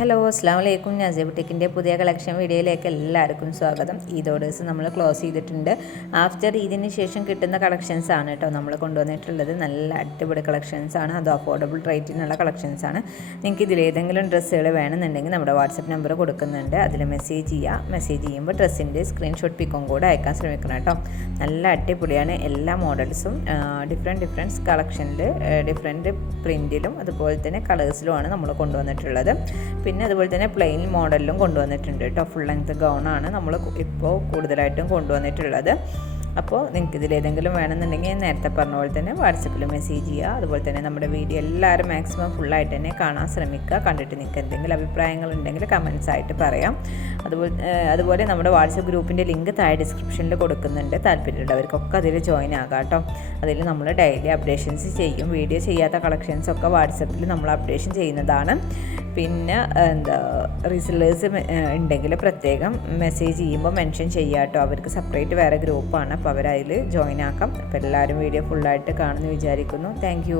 Hello അസ്സാം വലൈക്കും നസീബ് ടെക്കിന്റെ പുതിയ കളക്ഷൻ വീഡിയോയിലേക്ക് എല്ലാവർക്കും സ്വാഗതം. ഈദ് ഓർഡേഴ്സ് നമ്മൾ ക്ലോസ് ചെയ്തിട്ടുണ്ട്. ആഫ്റ്റർ ഈദിന് ശേഷം കിട്ടുന്ന കളക്ഷൻസ് ആണ് കേട്ടോ നമ്മൾ കൊണ്ടുവന്നിട്ടുള്ളത്. നല്ല അടിപൊളി കളക്ഷൻസ് ആണ്. അത് അഫോർഡബിൾ റേറ്റിനുള്ള കളക്ഷൻസ് ആണ്. നിങ്ങൾക്ക് ഇതിലേതെങ്കിലും ഡ്രസ്സുകൾ വേണമെന്നുണ്ടെങ്കിൽ നമ്മുടെ വാട്സപ്പ് നമ്പർ കൊടുക്കുന്നുണ്ട്. അതിൽ മെസ്സേജ് ചെയ്യുക മെസ്സേജ് ചെയ്യുമ്പോൾ ഡ്രസ്സിന്റെ സ്ക്രീൻഷോട്ട് പിക്കും കൂടെ അയക്കാൻ ശ്രമിക്കണം കേട്ടോ. നല്ല അടിപൊളിയാണ്. എല്ലാ മോഡൽസും ഡിഫറെന്റ് ഡിഫറെന്റ് കളക്ഷനിൽ ഡിഫറെന്റ് പ്രിന്റിലും അതുപോലെ തന്നെ കളേഴ്സിലുമാണ് നമ്മൾ കൊണ്ടുവന്നിട്ടുള്ളത്. പിന്നെ അതുപോലെ തന്നെ പ്ലെയിൻ മോഡലിലും കൊണ്ടുവന്നിട്ടുണ്ട് കേട്ടോ. ഫുൾ ലെങ്ത് ഗൗണാണ് നമ്മൾ ഇപ്പോൾ കൂടുതലായിട്ടും കൊണ്ടുവന്നിട്ടുള്ളത്. അപ്പോൾ നിങ്ങൾക്ക് ഇതിലേതെങ്കിലും വേണമെന്നുണ്ടെങ്കിൽ നേരത്തെ പറഞ്ഞ പോലെ തന്നെ വാട്സപ്പിൽ മെസ്സേജ് ചെയ്യുക അതുപോലെ തന്നെ നമ്മുടെ വീഡിയോ എല്ലാവരും മാക്സിമം ഫുള്ളായിട്ട് തന്നെ കാണാൻ ശ്രമിക്കുക. കണ്ടിട്ട് നിങ്ങൾക്ക് എന്തെങ്കിലും അഭിപ്രായങ്ങൾ ഉണ്ടെങ്കിൽ കമൻസ് ആയിട്ട് പറയാം. അതുപോലെ അതുപോലെ നമ്മുടെ വാട്സപ്പ് ഗ്രൂപ്പിന്റെ ലിങ്ക് താഴെ ഡിസ്ക്രിപ്ഷനിൽ കൊടുക്കുന്നുണ്ട്. താല്പര്യമുള്ളവർക്കൊക്കെ അതിൽ ജോയിൻ ആകാം കേട്ടോ. അതിൽ നമ്മൾ ഡെയിലി അപ്ഡേഷൻസ് ചെയ്യും. വീഡിയോ ചെയ്യാത്ത കളക്ഷൻസൊക്കെ വാട്സപ്പിൽ നമ്മൾ അപ്ഡേഷൻ ചെയ്യുന്നതാണ്. പിന്നെ എന്താ റിസലേഴ്സ് ഉണ്ടെങ്കിൽ പ്രത്യേകം മെസ്സേജ് ചെയ്യുമ്പോൾ മെൻഷൻ ചെയ്യുക കേട്ടോ അവർക്ക് സെപ്പറേറ്റ് വേറെ ഗ്രൂപ്പാണ് അപ്പോൾ അവരതിൽ ജോയിൻ ആക്കാം. അപ്പോൾ എല്ലാവരും വീഡിയോ ഫുള്ളായിട്ട് കാണുമെന്ന് വിചാരിക്കുന്നു. താങ്ക്